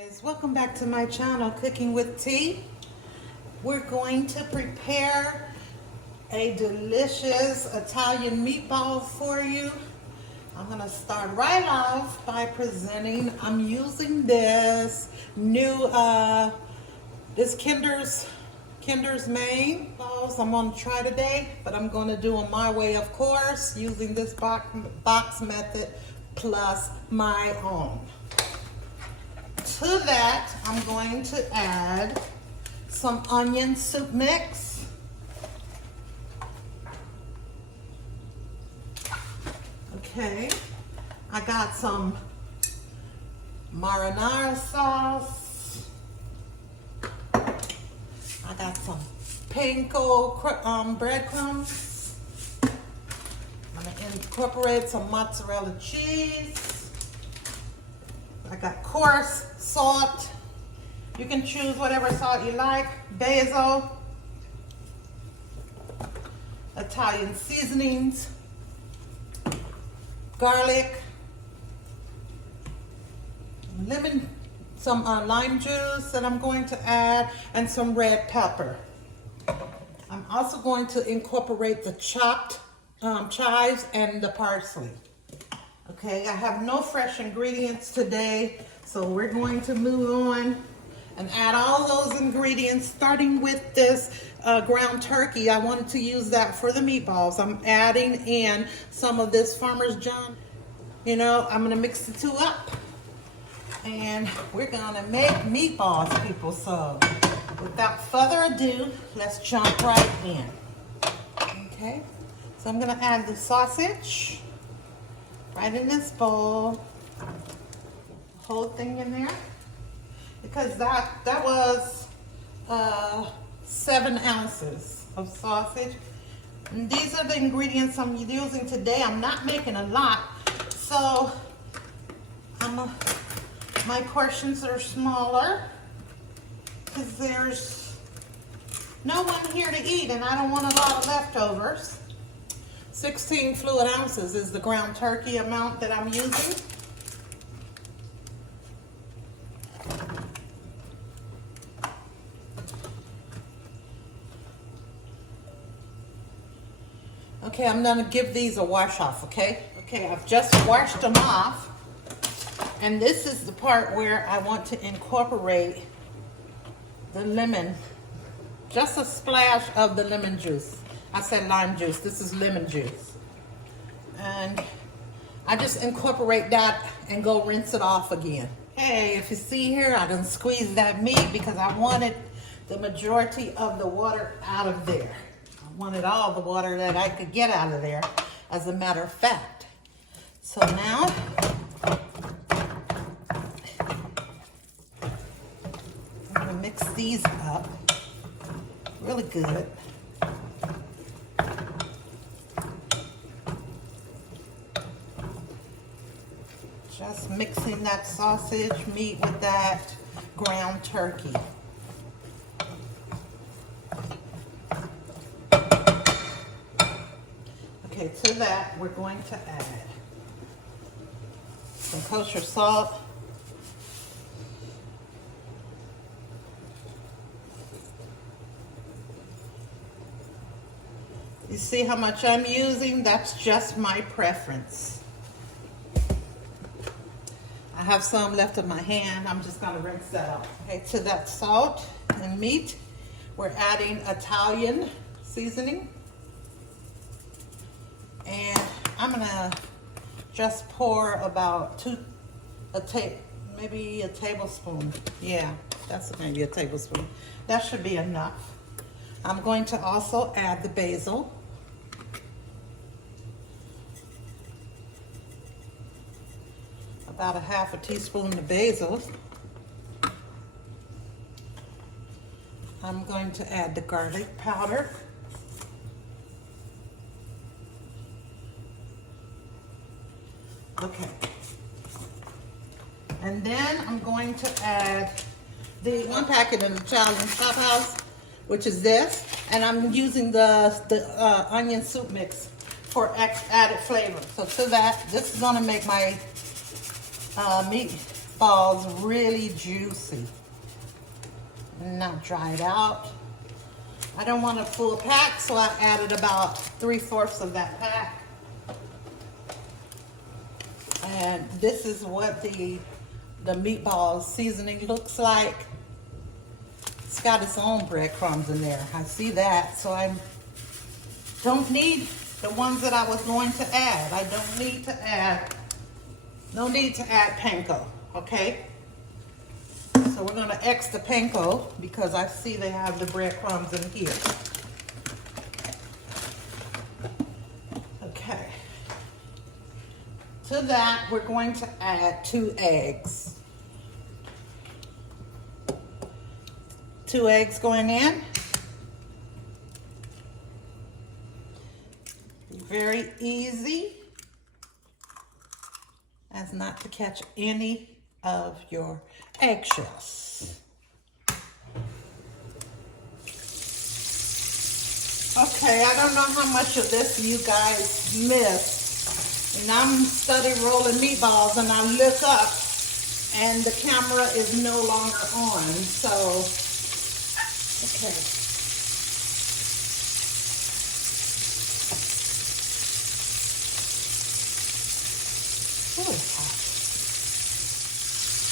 Guys, welcome back to my channel, Cooking with Tea. We're going to prepare a delicious Italian meatball for you. I'm going to start right off by presenting. I'm using this new, this Kinder's Maine balls I'm going to try today, but I'm going to do them my way, of course, using this box method plus my own. To that, I'm going to add some onion soup mix. Okay, I got some marinara sauce. I got some panko breadcrumbs. I'm gonna incorporate some mozzarella cheese. I got coarse salt. You can choose whatever salt you like. Basil, Italian seasonings, garlic, lemon, some lime juice that I'm going to add, and some red pepper. I'm also going to incorporate the chopped chives and the parsley. Okay, I have no fresh ingredients today, so we're going to move on and add all those ingredients, starting with this ground turkey. I wanted to use that for the meatballs. I'm adding in some of this Farmer's John. You know, I'm gonna mix the two up and we're gonna make meatballs, people. So without further ado, let's jump right in. Okay, so I'm gonna add the sausage right in this bowl, the whole thing in there, because that was 7 ounces of sausage. And these are the ingredients I'm using today. I'm not making a lot, so my portions are smaller because there's no one here to eat and I don't want a lot of leftovers. 16 fluid ounces is the ground turkey amount that I'm using. Okay, I'm gonna give these a wash off, okay? Okay, I've just washed them off. And this is the part where I want to incorporate the lemon. Just a splash of the lemon juice. I said lime juice, this is lemon juice. And I just incorporate that and go rinse it off again. Hey, if you see here, I done squeezed that meat because I wanted the majority of the water out of there. I wanted all the water that I could get out of there, as a matter of fact. So now, I'm gonna mix these up really good. Just mixing that sausage meat with that ground turkey. Okay, to that we're going to add some kosher salt, you see how much I'm using? That's just my preference. I have some left in my hand. I'm just gonna rinse that out. Okay, to that salt and meat, we're adding Italian seasoning. And I'm gonna just pour about maybe a tablespoon. Yeah, that's maybe a tablespoon. That should be enough. I'm going to also add the basil. About a half a teaspoon of basil. I'm going to add the garlic powder. Okay. And then I'm going to add the one packet in the Italian Shop House, which is this, and I'm using the onion soup mix for added flavor. So to that, this is gonna make my meatballs really juicy. Now dry it out. I don't want a full pack, so I added about 3/4 of that pack. And this is what the meatball seasoning looks like. It's got its own breadcrumbs in there. I see that, so I don't need the ones that I was going to add. I don't need to add, no need to add panko, okay? So we're gonna X the panko because I see they have the breadcrumbs in here. Okay. To that, we're going to add 2 eggs. 2 eggs going in. Very easy as not to catch any of your eggshells. Okay, I don't know how much of this you guys missed. And I'm study rolling meatballs and I look up and the camera is no longer on. So, okay.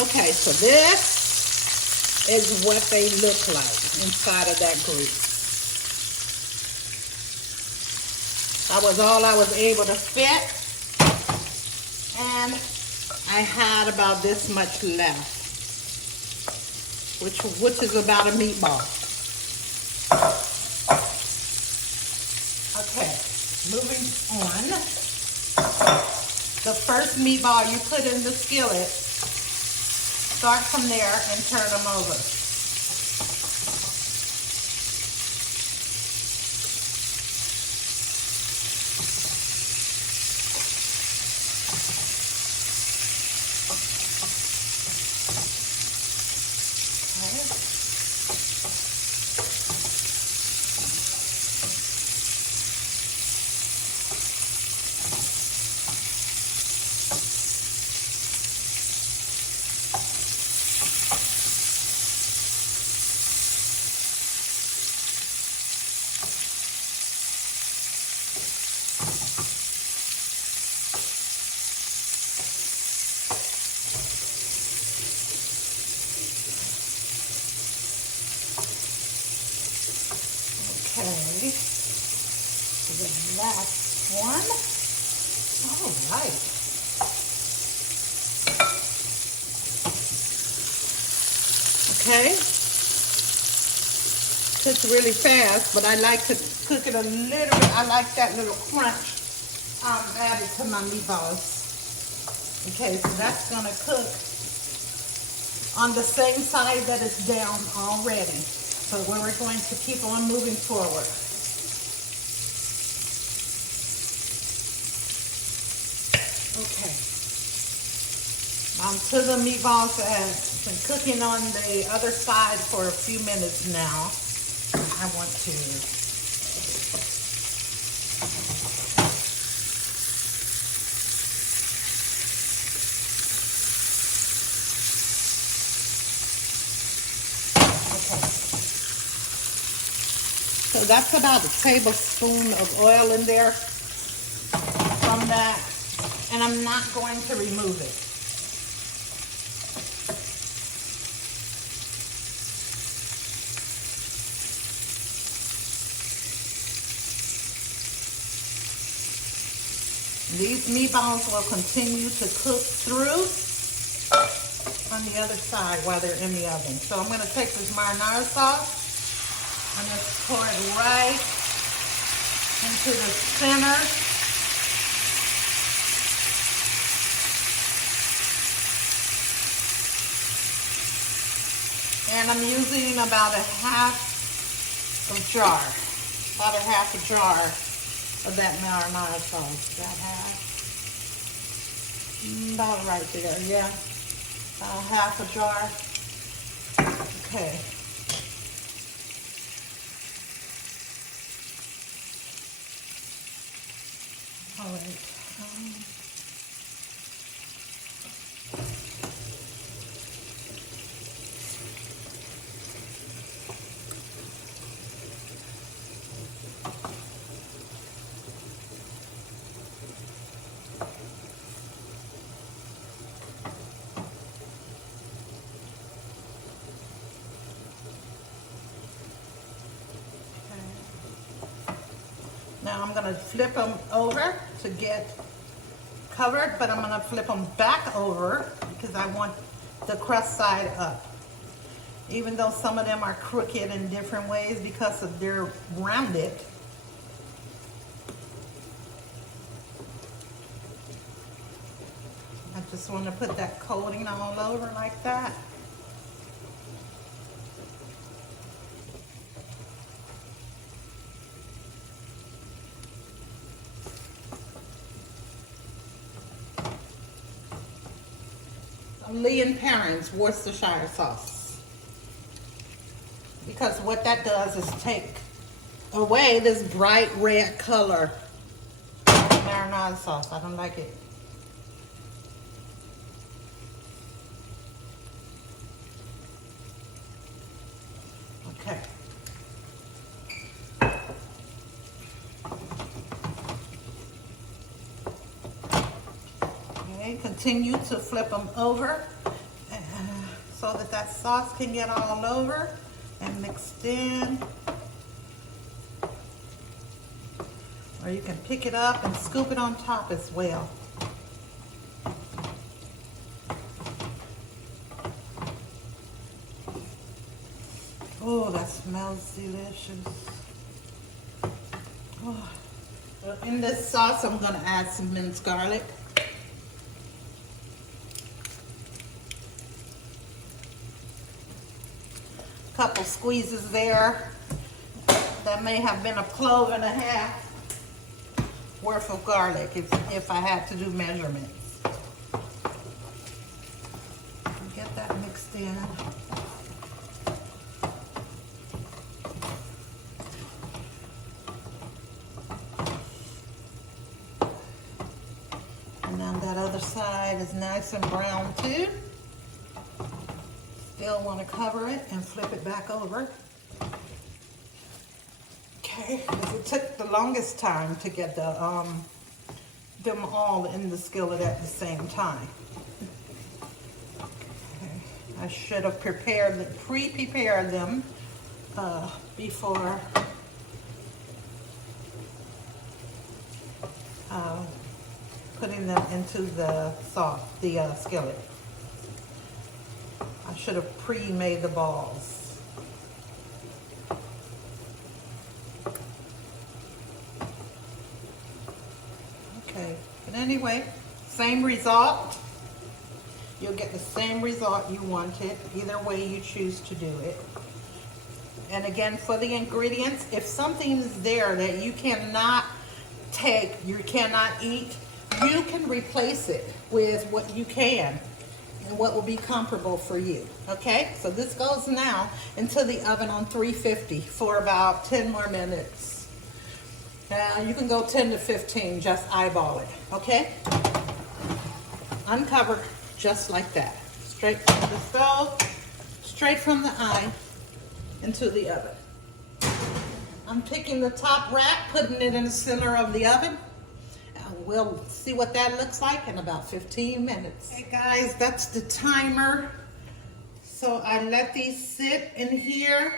Okay, so this is what they look like inside of that grease. That was all I was able to fit, and I had about this much left, which is about a meatball. Okay, moving on. The first meatball you put in the skillet, start from there and turn them over. Okay, the last one. All right. Okay. Cooks really fast, but I like to cook it a little bit. I like that little crunch added to my meatballs. Okay, so that's gonna cook on the same side that it's down already. So we're going to keep on moving forward. Okay. To the meatballs that have been cooking on the other side for a few minutes now. I want to So that's about a tablespoon of oil in there from that, and I'm not going to remove it. These meatballs will continue to cook through on the other side while they're in the oven. So I'm going to take this marinara sauce and just pour it right into the center. And I'm using about a half a jar of that marinara sauce. That half, about right there, yeah. Half a jar. Okay. All right. I'm gonna flip them over to get covered, but I'm gonna flip them back over because I want the crust side up. Even though some of them are crooked in different ways because of their rounded. I just want to put that coating all over like that. Lee and Perrins Worcestershire sauce. Because what that does is take away this bright red color marinade sauce. I don't like it. Okay. Okay, continue to flip them over so that that sauce can get all over and mixed in. Or you can pick it up and scoop it on top as well. Oh, that smells delicious. Oh. In this sauce, I'm going to add some minced garlic. Couple squeezes there. That may have been a clove and a half worth of garlic if I had to do measurements. Get that mixed in. And now that other side is nice and brown too. Still want to cover it and flip it back over. Okay, because it took the longest time to get them all in the skillet at the same time. Okay. I should have pre-prepared them before putting them into the sauce, the skillet. I should have pre-made the balls. Okay, but anyway, same result. You'll get the same result you wanted, either way you choose to do it. And again, for the ingredients, if something is there that you cannot take, you cannot eat, you can replace it with what you can and what will be comparable for you. Okay, so this goes now into the oven on 350 for about 10 more minutes. Now you can go 10 to 15, just eyeball it. Okay, uncover just like that, straight from the stove, straight from the eye into the oven. I'm picking the top rack, putting it in the center of the oven. We'll see what that looks like in about 15 minutes. Hey guys, that's the timer. So I let these sit in here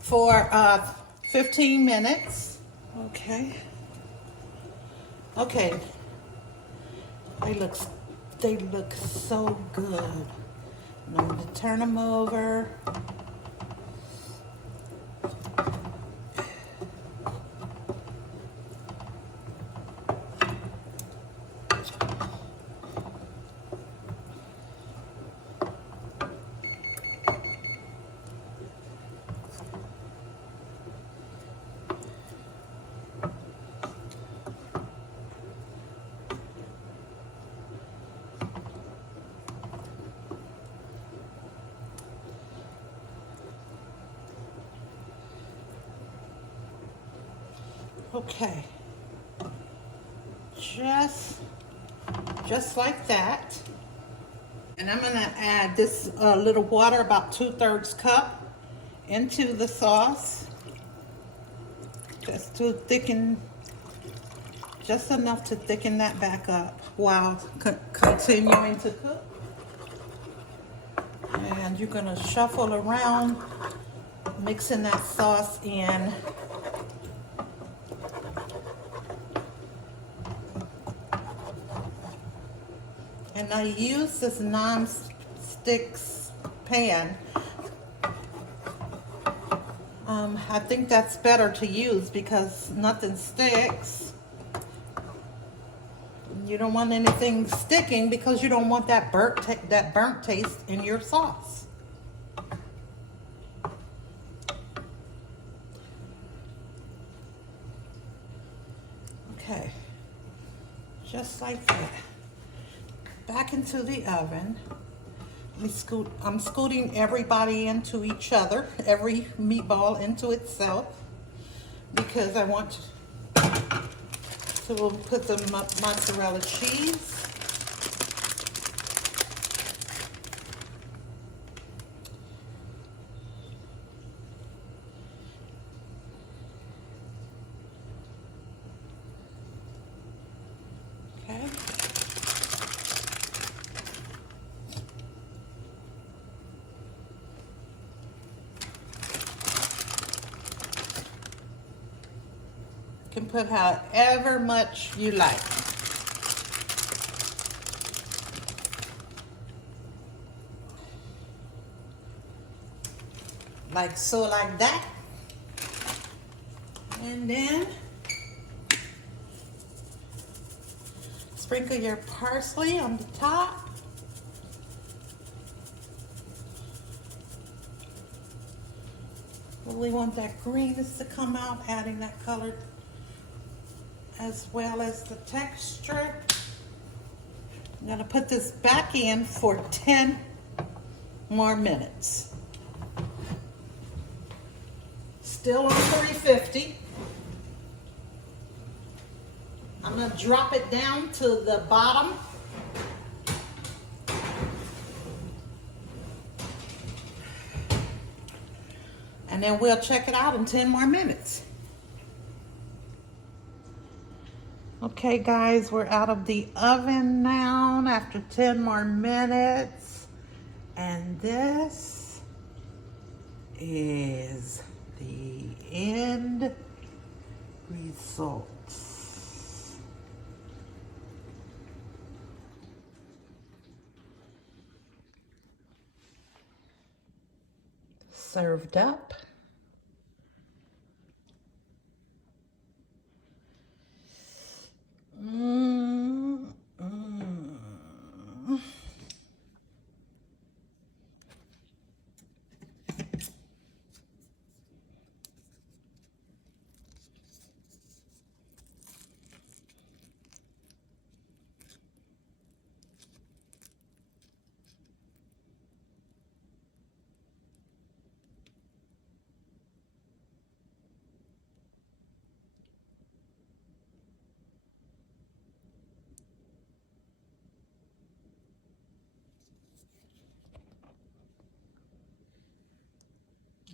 for 15 minutes. Okay. Okay. They look so good. I'm going to turn them over. Okay, just like that. And I'm gonna add this little water, about 2/3 cup, into the sauce, just to thicken, just enough to thicken that back up while continuing to cook. And you're gonna shuffle around mixing that sauce in. And I use this non-stick pan. I think that's better to use because nothing sticks. You don't want anything sticking because you don't want that burnt taste in your sauce. Okay, just like that. Back into the oven. I'm scooting everybody into each other, every meatball into itself, because I want to put the mozzarella cheese. Okay. You can put however much you like. Like so, like that. And then sprinkle your parsley on the top. Really want that greenness to come out, adding that color as well as the texture. I'm gonna put this back in for 10 more minutes. Still on 350. I'm gonna drop it down to the bottom. And then we'll check it out in 10 more minutes. Okay guys, we're out of the oven now after 10 more minutes. And this is the end results. Served up.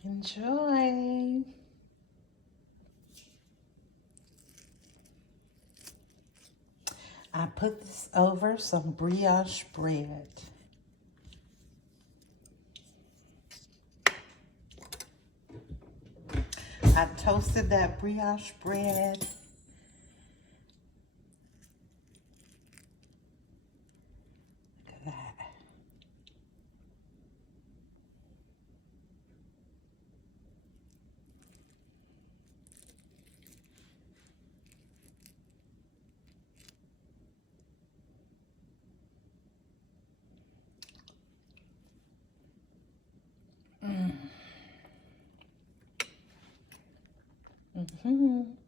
Enjoy. I put this over some brioche bread. I toasted that brioche bread. Look at that. Mm-hmm.